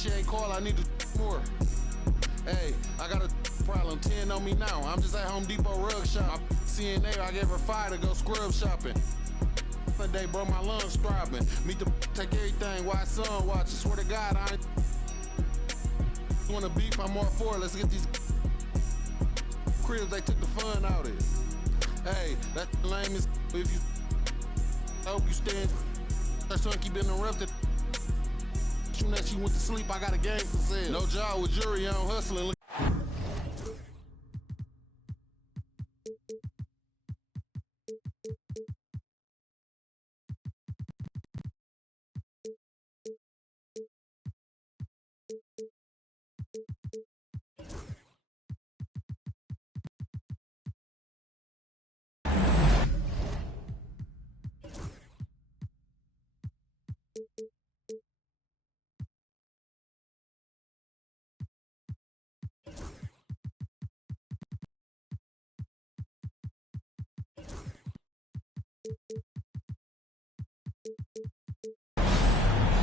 She ain't call, I need to more. Hey, I got a problem, 10 on me now. I'm just at Home Depot rug shop. CNA, I gave her 5 to go scrub shopping. One day, bro, my lungs throbbing. Meet the take everything while son watches. Swear to God, I ain't wanna beef, I'm all for it. Let's get these cribs, they took the fun out of it. Hey, that's the lamest. If you hope you stand, that son keep getting interrupted. Soon as she went to sleep, I got a game for sale. No job with jury, I'm hustling.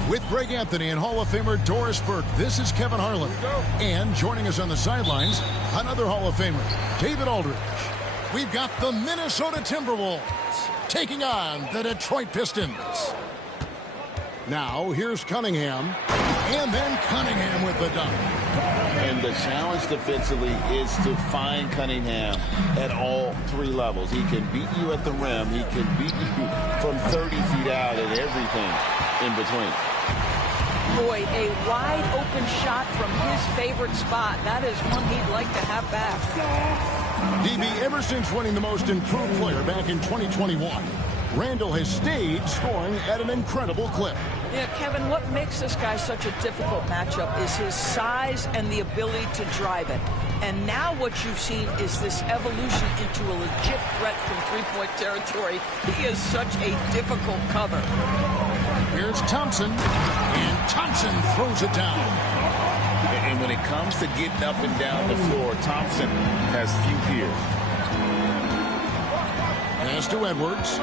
With Greg Anthony and Hall of Famer Doris Burke, this is Kevin Harlan. And joining us on the sidelines, another Hall of Famer, David Aldridge. We've got the Minnesota Timberwolves taking on the Detroit Pistons. Now, here's Cunningham, and then Cunningham with the dunk. And the challenge defensively is to find Cunningham at all 3 levels. He can beat you at the rim. He can beat you from 30 feet out and everything in between. Boy, a wide-open shot from his favorite spot. That is one he'd like to have back. DB, ever since winning the most improved player back in 2021, Randall has stayed scoring at an incredible clip. Yeah, Kevin, what makes this guy such a difficult matchup is his size and the ability to drive it. And now what you've seen is this evolution into a legit threat from three-point territory. He is such a difficult cover. Here's Thompson, and Thompson throws it down. And when it comes to getting up and down the floor, Thompson has few peers. Pass to Edwards.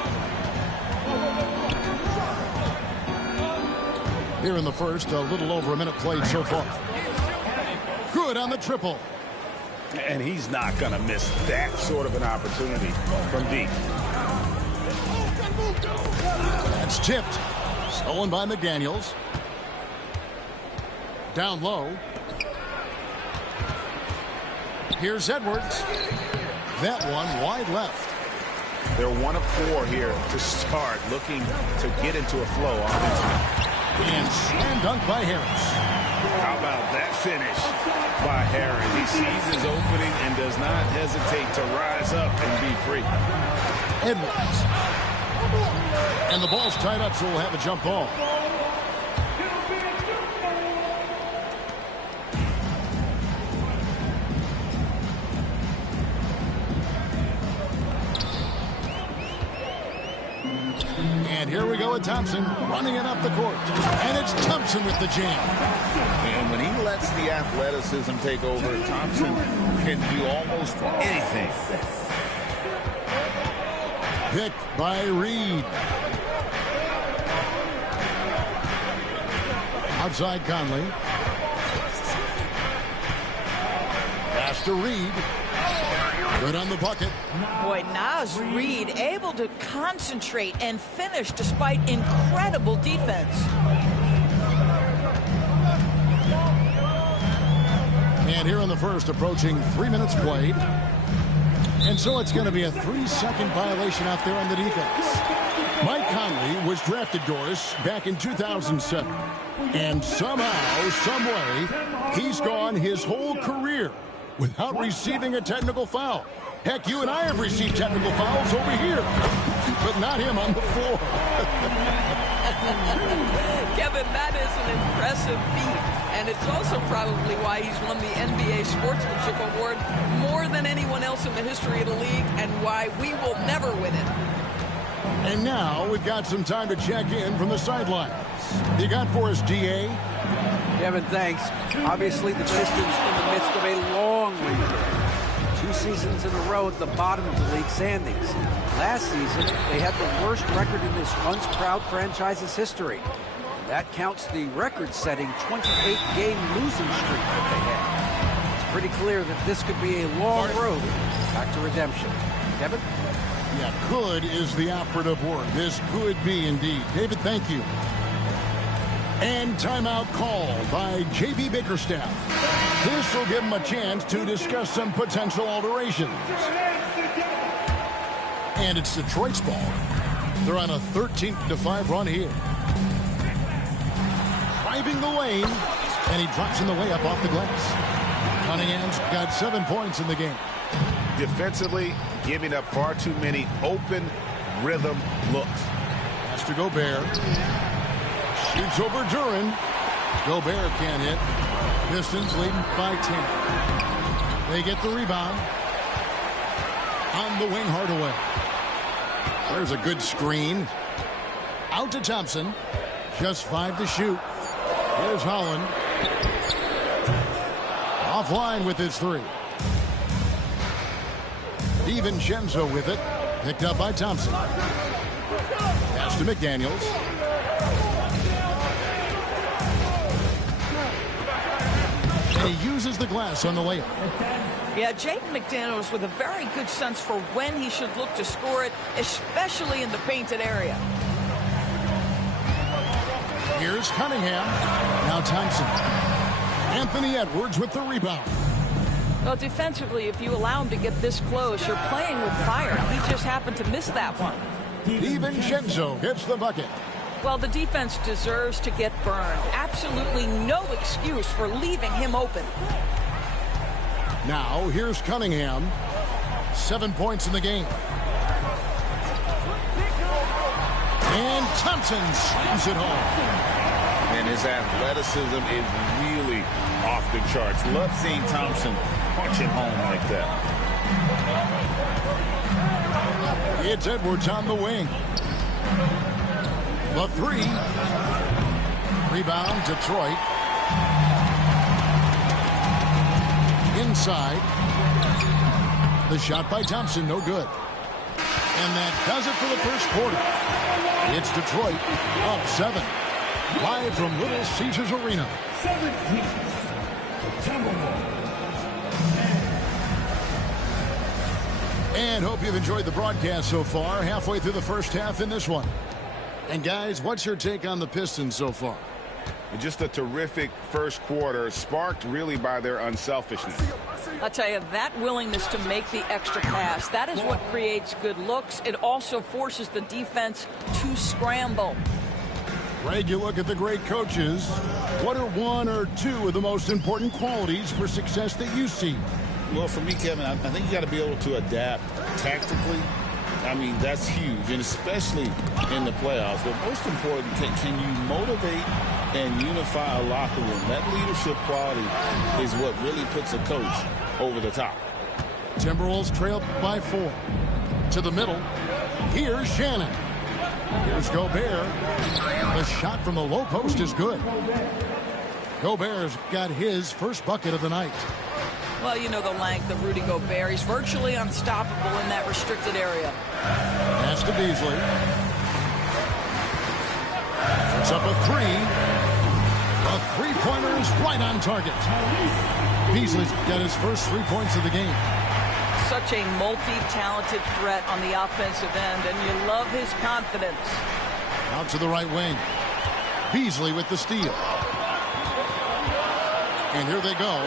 Here in the first, a little over a minute played so far. Good on the triple. And he's not going to miss that sort of an opportunity from deep. That's tipped. Stolen by McDaniels. Down low. Here's Edwards. That one wide left. They're 1 of 4 here to start, looking to get into a flow offensively. And slam dunk by Harris. How about that finish by Harris? He sees his opening and does not hesitate to rise up and be free. Edwards. And the ball's tied up, so we'll have a jump ball. And here we go with Thompson running it up the court. And it's Thompson with the jam. And when he lets the athleticism take over, Thompson can do almost anything. Picked by Reed. Outside Conley. Pass to Reed. Good on the bucket. Boy, Naz Reid able to concentrate and finish despite incredible defense. And here in the first, approaching 3 minutes played. And so it's going to be a 3-second violation out there on the defense. Mike Conley was drafted, Doris, back in 2007. And somehow, some way, he's gone his whole career without receiving a technical foul. Heck, you and I have received technical fouls over here, but not him on the floor. Kevin, that is an impressive feat, and it's also probably why he's won the NBA Sportsmanship Award more than anyone else in the history of the league, and why we will never win it. And now we've got some time to check in from the sidelines. You got for us, D.A.? Kevin, thanks. Obviously, the Pistons in the midst of a long rebuild. 2 seasons in a row at the bottom of the league standings. Last season, they had the worst record in this once-proud franchise's history. That counts the record-setting 28-game losing streak that they had. It's pretty clear that this could be a long road back to redemption. Kevin? Yeah, could is the operative word. This could be indeed. David, thank you. And timeout called by J.B. Bickerstaff. This will give him a chance to discuss some potential alterations. And it's Detroit's ball. They're on a 13-5 run here. Driving the lane, and he drops in the way up off the glass. Cunningham's got 7 points in the game. Defensively, giving up far too many open rhythm looks. Has to Gobert. Shoots over Duran. Gobert can't hit. Pistons leading by 10. They get the rebound. On the wing, Hardaway. There's a good screen. Out to Thompson. Just 5 to shoot. Here's Holland. Offline with his 3. DiVincenzo with it. Picked up by Thompson. Pass to McDaniels. And he uses the glass on the layup. Yeah, Jaden McDaniels with a very good sense for when he should look to score it, especially in the painted area. Here's Cunningham. Now Thompson. Anthony Edwards with the rebound. Well, defensively, if you allow him to get this close, you're playing with fire. He just happened to miss that one. DiVincenzo hits the bucket. Well, the defense deserves to get burned. Absolutely no excuse for leaving him open. Now, here's Cunningham. 7 points in the game. And Thompson slams it home. And his athleticism is really off the charts. Love seeing Thompson punch it home like that. It's Edwards on the wing. The 3. Rebound, Detroit. Inside. The shot by Thompson, no good. And that does it for the first quarter. It's Detroit up 7. Live from Little Caesars Arena. And hope you've enjoyed the broadcast so far. Halfway through the first half in this one. And guys, what's your take on the Pistons so far? Just a terrific first quarter, sparked really by their unselfishness. I'll tell you, that willingness to make the extra pass, that is what creates good looks. It also forces the defense to scramble. Greg, you look at the great coaches. What are 1 or 2 of the most important qualities for success that you see? Well, for me, Kevin, I think you got to be able to adapt tactically. I mean, that's huge, and especially in the playoffs. But most important, can you motivate and unify a locker room? That leadership quality is what really puts a coach over the top. Timberwolves trail by 4. To the middle. Here's Shannon. Here's Gobert. The shot from the low post is good. Gobert's got his first bucket of the night. Well, you know the length of Rudy Gobert. He's virtually unstoppable in that restricted area. Pass to Beasley. Puts up a 3. A three-pointer is right on target. Beasley's got his first 3 points of the game. Such a multi-talented threat on the offensive end, and you love his confidence. Out to the right wing. Beasley with the steal. And here they go.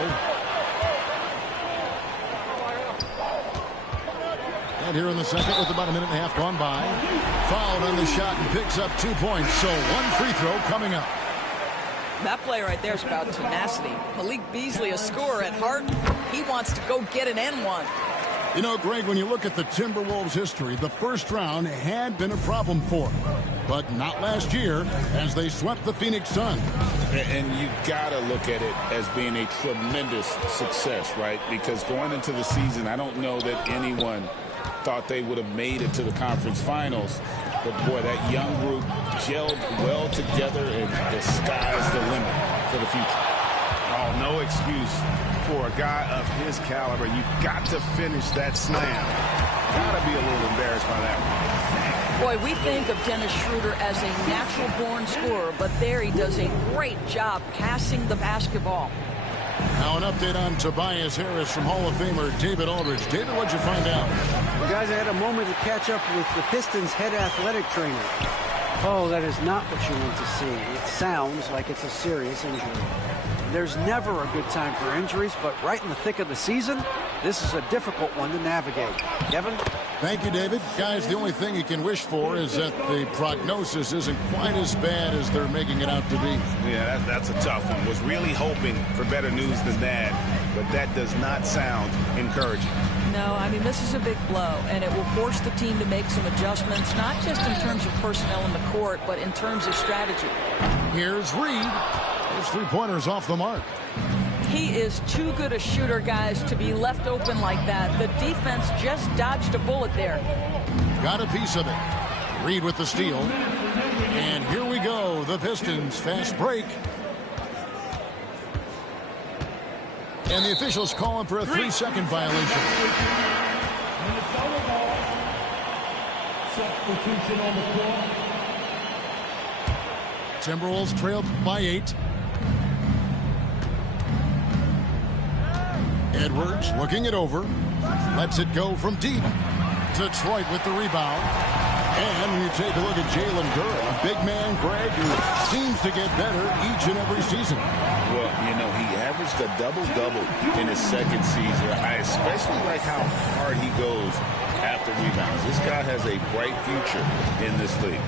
And here in the second with about a minute and a half gone by. Fouled on the shot and picks up 2 points. So 1 free throw coming up. That play right there is about tenacity. Malik Beasley, a scorer at heart. He wants to go get an N1. You know, Greg, when you look at the Timberwolves' history, the first round had been a problem for them. But not last year, as they swept the Phoenix Suns. And you got to look at it as being a tremendous success, right? Because going into the season, I don't know that anyone thought they would have made it to the conference finals. But, boy, that young group gelled well together, and the sky's the limit for the future. Oh, no excuse for a guy of his caliber. You've got to finish that slam. Gotta be a little embarrassed by that one. Boy, we think of Dennis Schroeder as a natural-born scorer, but there he does a great job passing the basketball. Now an update on Tobias Harris from Hall of Famer David Aldridge. David, what'd you find out? Well, guys, I had a moment to catch up with the Pistons' head athletic trainer. Oh, that is not what you want to see. It sounds like it's a serious injury. There's never a good time for injuries, but right in the thick of the season, this is a difficult one to navigate. Kevin? Thank you, David. Guys, the only thing you can wish for is that the prognosis isn't quite as bad as they're making it out to be. Yeah, that's a tough one. Was really hoping for better news than that, but that does not sound encouraging. No, I mean, this is a big blow, and it will force the team to make some adjustments, not just in terms of personnel in the court, but in terms of strategy. Here's Reed. His three-pointers off the mark. He is too good a shooter, guys, to be left open like that. The defense just dodged a bullet there. Got a piece of it. Reed with the steal. And here we go. The Pistons fast break. And the officials calling for a 3-second violation. Substitution on the floor. Timberwolves trail by 8. Edwards looking it over. Lets it go from deep. Detroit with the rebound. And when you take a look at Jalen Durham, a big man, Greg, who seems to get better each and every season. Well, you know, he averaged a double-double in his second season. I especially like how hard he goes after rebounds. This guy has a bright future in this league.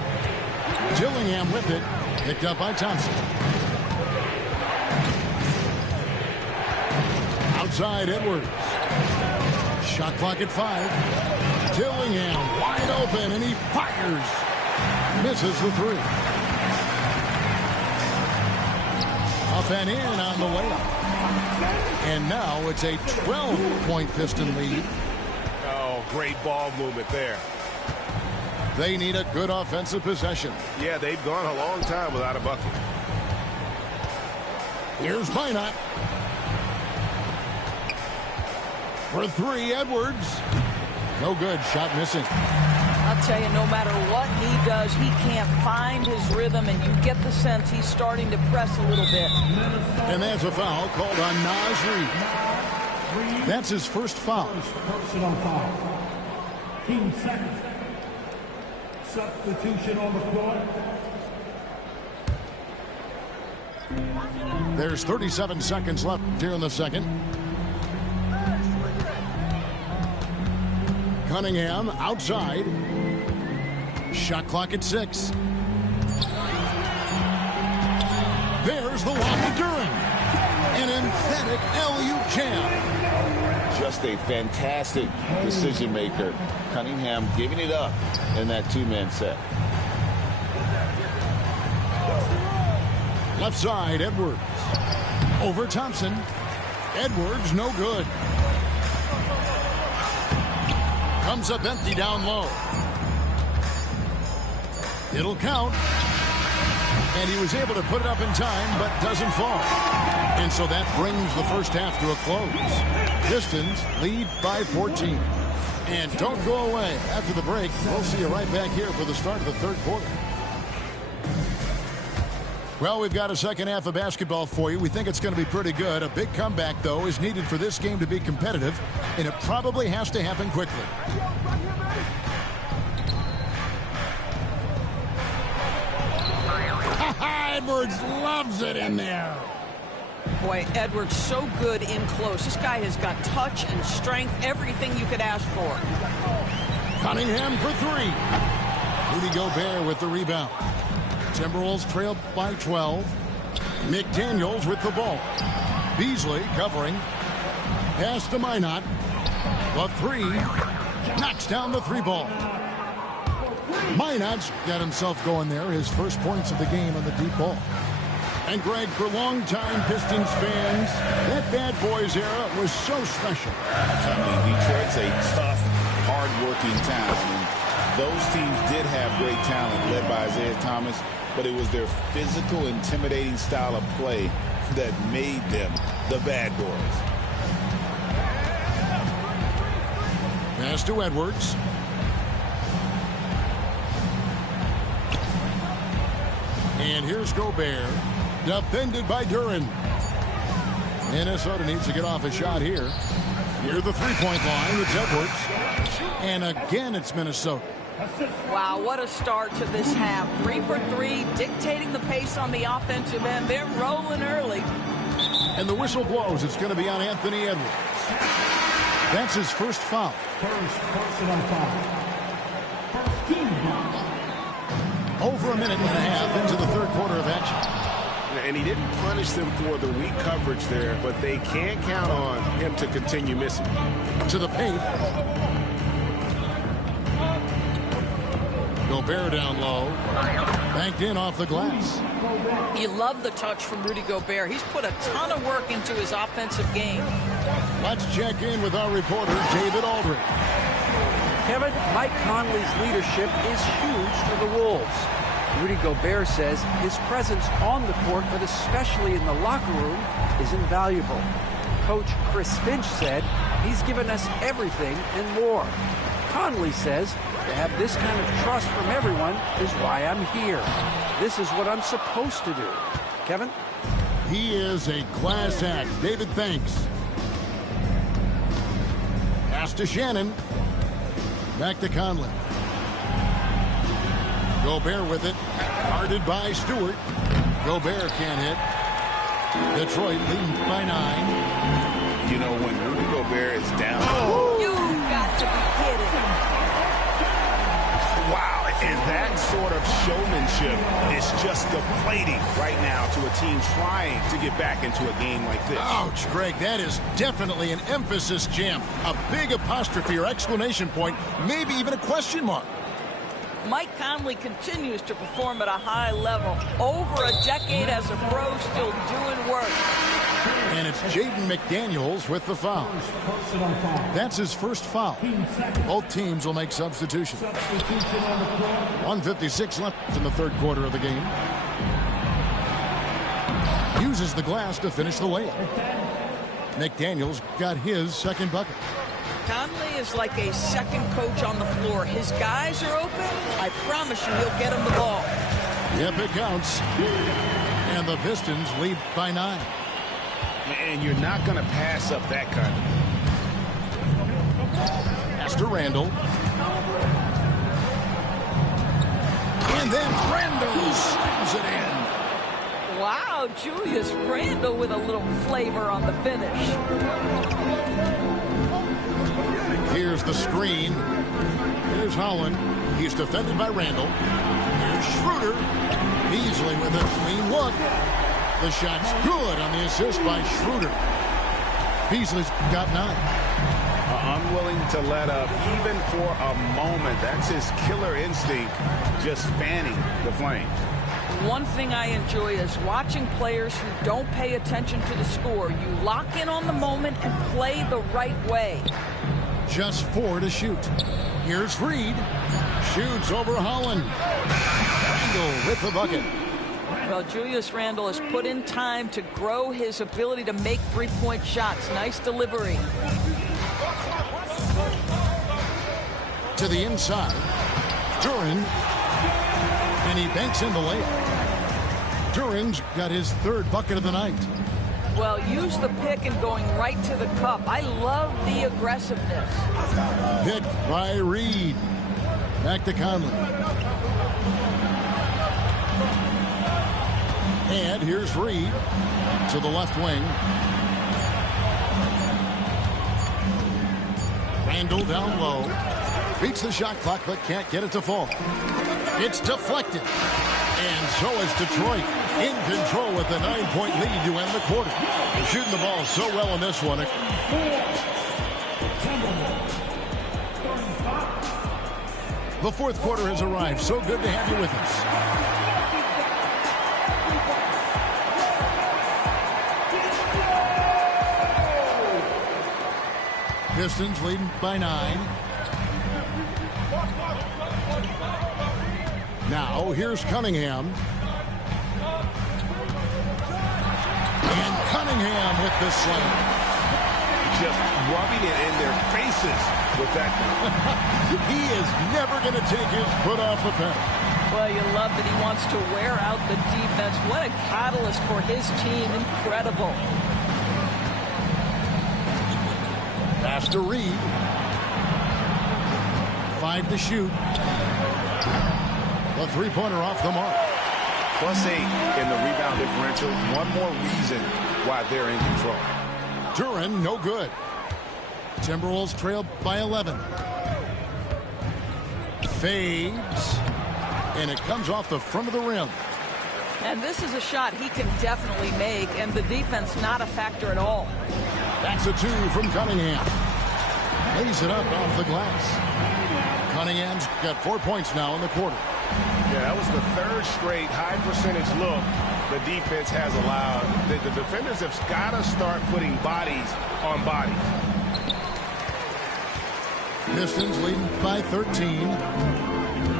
Dillingham with it. Picked up by Thompson. Outside Edwards. Shot clock at 5. Dillingham wide open, and he fires. Misses the 3. Up and in on the layup. And now it's a 12-point Piston lead. Oh, great ball movement there. They need a good offensive possession. Yeah, they've gone a long time without a bucket. Here's Minot. For 3, Edwards. No good. Shot missing. I'll tell you, no matter what he does, he can't find his rhythm, and you get the sense he's starting to press a little bit. And that's a foul called on Naz Reid. That's his first foul. Personal foul. Team second. Substitution on the floor. There's 37 seconds left here in the second. Cunningham outside. Shot clock at 6. There's the lob to Durham. An emphatic LU jam. Just a fantastic decision maker. Cunningham giving it up in that 2-man set. Left side, Edwards. Over Thompson. Edwards, no good. Comes up empty down low. It'll count. And he was able to put it up in time, but doesn't fall. And so that brings the first half to a close. Pistons lead by 14. And don't go away. After the break, we'll see you right back here for the start of the third quarter. Well, we've got a second half of basketball for you. We think it's going to be pretty good. A big comeback, though, is needed for this game to be competitive, and it probably has to happen quickly. Edwards loves it in there. Boy, Edwards so good in close. This guy has got touch and strength, everything you could ask for. Cunningham for 3. Rudy Gobert with the rebound. Timberwolves trail by 12. McDaniels with the ball. Beasley covering. Pass to Minot. The 3. Knocks down the 3 ball. Minot's got himself going there. His first points of the game on the deep ball. And Greg, for longtime Pistons fans, that Bad Boys era was so special. I mean, Detroit's a tough, hard-working town. And those teams did have great talent led by Isaiah Thomas, but it was their physical, intimidating style of play that made them the Bad Boys. Pass to Edwards. And here's Gobert. Defended by Duran. Minnesota needs to get off a shot here. Near the three-point line, it's Edwards. And again, it's Minnesota. Wow, what a start to this half. 3 for 3, dictating the pace on the offensive end. They're rolling early. And the whistle blows. It's going to be on Anthony Edwards. That's his first foul. First personal foul. First team foul. Over a minute and a half into the third quarter of action. And he didn't punish them for the weak coverage there, but they can't count on him to continue missing. To the paint. Gobert down low. Banked in off the glass. You love the touch from Rudy Gobert. He's put a ton of work into his offensive game. Let's check in with our reporter, David Aldridge. Kevin, Mike Conley's leadership is huge for the Wolves. Rudy Gobert says his presence on the court, but especially in the locker room, is invaluable. Coach Chris Finch said he's given us everything and more. Conley says to have this kind of trust from everyone is why I'm here. This is what I'm supposed to do. Kevin? He is a class act. David, thanks. Pass to Shannon. Back to Conley. Gobert with it. Guarded by Stewart. Gobert can't hit. Detroit leading by 9. You know, when Rudy Gobert is down. You got to be kidding. Wow, and that sort of showmanship is just deflating right now to a team trying to get back into a game like this. Ouch, Greg, that is definitely an emphasis jam. A big apostrophe or exclamation point, maybe even a question mark. Mike Conley continues to perform at a high level. Over a decade as a pro, still doing work. And it's Jaden McDaniels with the foul. Personal foul. That's his first foul. Both teams will make substitutions. Substitution on the floor. 1:56 left in the third quarter of the game. Uses the glass to finish the layup. McDaniels got his second bucket. Conley is like a second coach on the floor. His guys are open. I promise you he'll get them the ball. Yep, it counts. And the Pistons lead by 9. And you're not going to pass up that kind of. Pass to Randall. And then Randall slams it in. Wow, Julius Randle with a little flavor on the finish. Here's the screen. Here's Holland. He's defended by Randall. Here's Schroeder. Beasley with a clean look. The shot's good on the assist by Schroeder. Beasley's got 9. Unwilling to let up even for a moment. That's his killer instinct, just fanning the flames. One thing I enjoy is watching players who don't pay attention to the score. You lock in on the moment and play the right way. Just 4 to shoot. Here's Reed. Shoots over Holland. Randall with the bucket. Well, Julius Randle has put in time to grow his ability to make three-point shots. Nice delivery. To the inside. Duran. And he banks in the layup. Duran's got his third bucket of the night. Well, use the pick and going right to the cup. I love the aggressiveness. Pick by Reed. Back to Conley. And here's Reed to the left wing. Randall down low. Beats the shot clock, but can't get it to fall. It's deflected. And so is Detroit in control with a 9-point lead to end the quarter. They're shooting the ball so well in this one. The fourth quarter has arrived. So good to have you with us. Pistons leading by 9. Now, here's Cunningham. And Cunningham with the slam. just rubbing it in their faces with that. He is never going to take his foot off the pedal. Well, you love that he wants to wear out the defense. What a catalyst for his team. Incredible. Pass to Reed. 5 to shoot. The three-pointer off the mark. +8 in the rebound differential. One more reason why they're in control. Duran, no good. Timberwolves trail by 11. Fades. And it comes off the front of the rim. And this is a shot he can definitely make, and the defense not a factor at all. That's a 2 from Cunningham. Lays it up off the glass. Cunningham's got 4 points now in the quarter. Yeah, that was the third straight high percentage look the defense has allowed. The defenders have got to start putting bodies on bodies. Pistons leading by 13.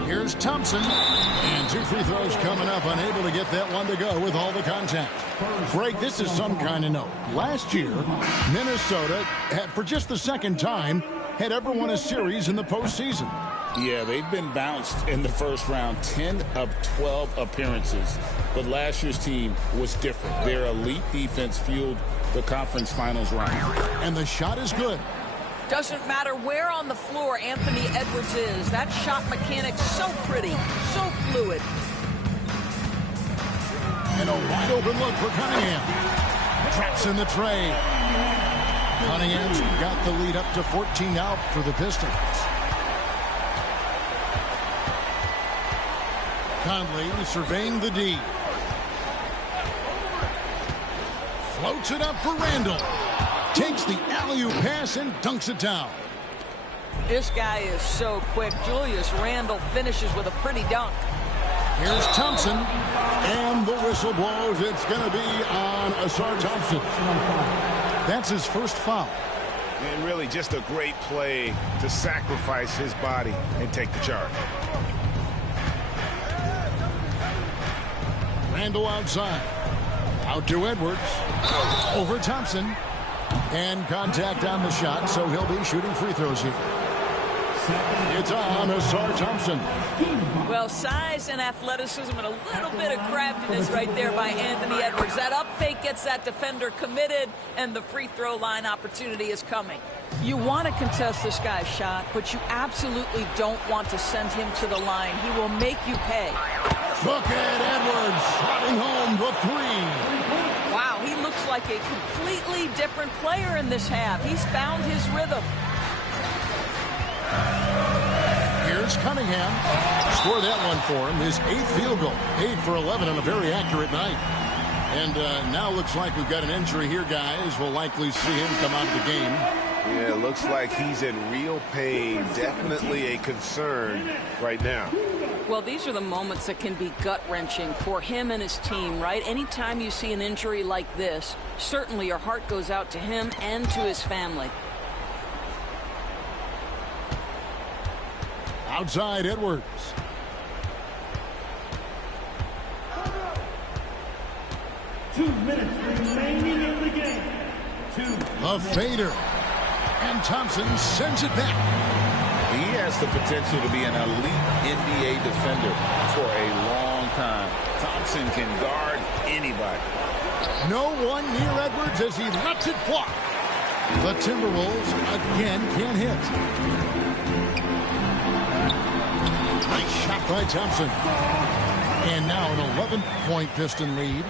Here's Thompson. And 2 free throws coming up. Unable to get that one to go with all the contact. Greg, this is some kind of note. Last year, Minnesota, for just the second time, had ever won a series in the postseason. Yeah, they've been bounced in the first round, 10 of 12 appearances. But last year's team was different. Their elite defense fueled the conference finals run. And the shot is good. Doesn't matter where on the floor Anthony Edwards is. That shot mechanic's so pretty, so fluid. And a wide open look for Cunningham. Traps in the tray. Cunningham's got the lead up to 14 out for the Pistons. Conley surveying the D. Floats it up for Randall. Takes the alley-oop pass and dunks it down. This guy is so quick. Julius Randle finishes with a pretty dunk. Here's Thompson. And the whistle blows. It's going to be on Asar Thompson. That's his first foul. And really just a great play to sacrifice his body and take the charge. Randall outside. Out to Edwards. Over Thompson. And contact on the shot, so he'll be shooting free throws here. It's on Asar Thompson. Well, size and athleticism and a little bit of craftiness right there by Anthony Edwards. That up fake gets that defender committed, and the free throw line opportunity is coming. You want to contest this guy's shot, but you absolutely don't want to send him to the line. He will make you pay. Look at Edwards sliding home the 3. Wow, he looks like a completely different player in this half. He's found his rhythm. Here's Cunningham. Score that one for him. His 8th field goal. 8 for 11 on a very accurate night. And now looks like we've got an injury here, guys. We'll likely see him come out of the game. Yeah, it looks like he's in real pain. Definitely a concern right now. Well, these are the moments that can be gut-wrenching for him and his team, right? Anytime you see an injury like this, certainly your heart goes out to him and to his family. Outside Edwards. Two minutes remaining in the game. A fader. And Thompson sends it back. He has the potential to be an elite NBA defender for a long time. Thompson can guard anybody. No one near Edwards as he lets it fly. The Timberwolves again can't hit. Nice shot by Thompson. And now an 11-point Piston lead.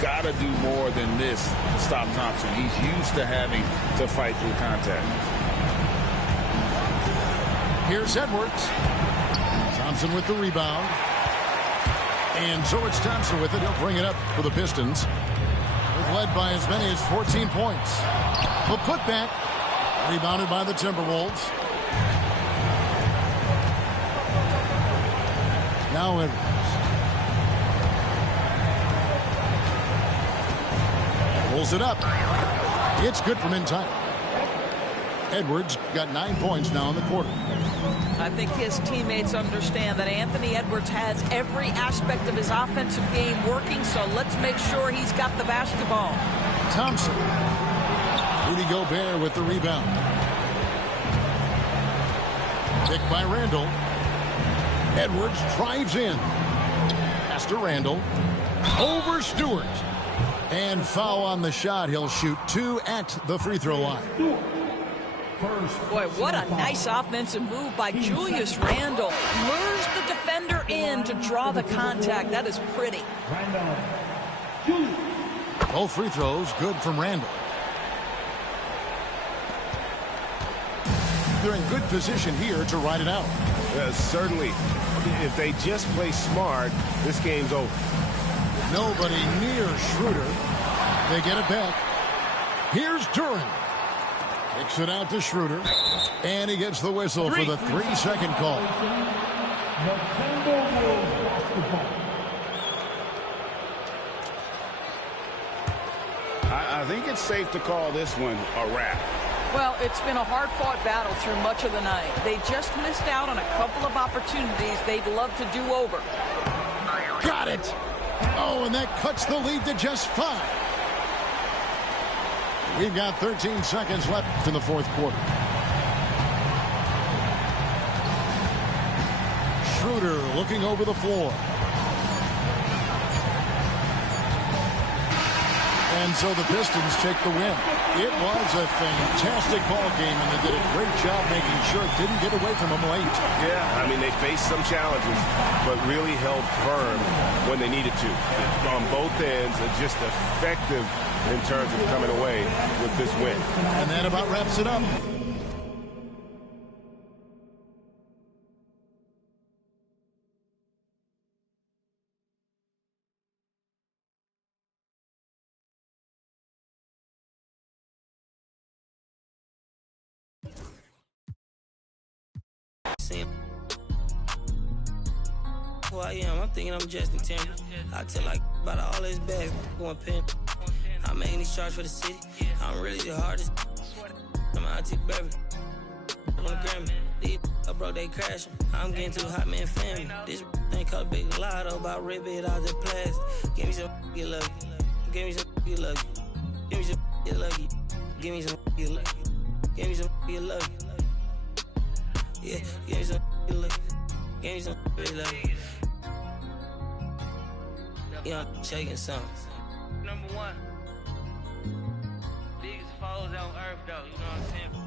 Gotta do more than this to stop Thompson. He's used to having to fight through contact. Here's Edwards. Thompson with the rebound. And so it's Thompson with it. He'll bring it up for the Pistons. They've led by as many as 14 points. The putback. Rebounded by the Timberwolves. Now Edwards. Pulls it up. It's good from inside. Edwards got 9 points now in the quarter. I think his teammates understand that Anthony Edwards has every aspect of his offensive game working, so let's make sure he's got the basketball. Thompson. Rudy Gobert with the rebound. Picked by Randall. Edwards drives in. Pass to Randall. Over Stewart. And foul on the shot. He'll shoot 2 at the free throw line. Boy, what a nice offensive move by Julius Randle. Lures the defender in to draw the contact. That is pretty. Both free throws good from Randall. They're in good position here to ride it out. Certainly, if they just play smart, this game's over. Nobody near Schroeder. They get it back. Here's Duran. Kicks it out to Schroeder. And he gets the whistle for the 3-second call. I think it's safe to call this one a wrap. Well, it's been a hard-fought battle through much of the night. They just missed out on a couple of opportunities they'd love to do over. Got it. Oh, and that cuts the lead to just 5. We've got 13 seconds left in the fourth quarter. Schroeder looking over the floor. And so the Pistons take the win. It was a fantastic ball game, and they did a great job making sure it didn't get away from them late. Yeah, I mean, they faced some challenges, but really held firm when they needed to. On both ends, just effective in terms of coming away with this win. And that about wraps it up. Who I am, I'm thinking I'm Justin Timberlake. I tell like about all his bags going pin. I'm making these charts for the city. I'm really the hardest. I'm auntie baby. On the Grammy. These I broke, they crashing. I'm getting too hot, man, family. This thing called Big Lotto about rip it out the plastic. Give me some get lucky. Give me some get lucky. Give me some get lucky. Give me some get lucky. Give me some get lucky. Yeah, give me some get lucky. Give me some get lucky. Yeah, I'm shaking something. Number 1. Biggest foes on earth, though. You know what I'm saying?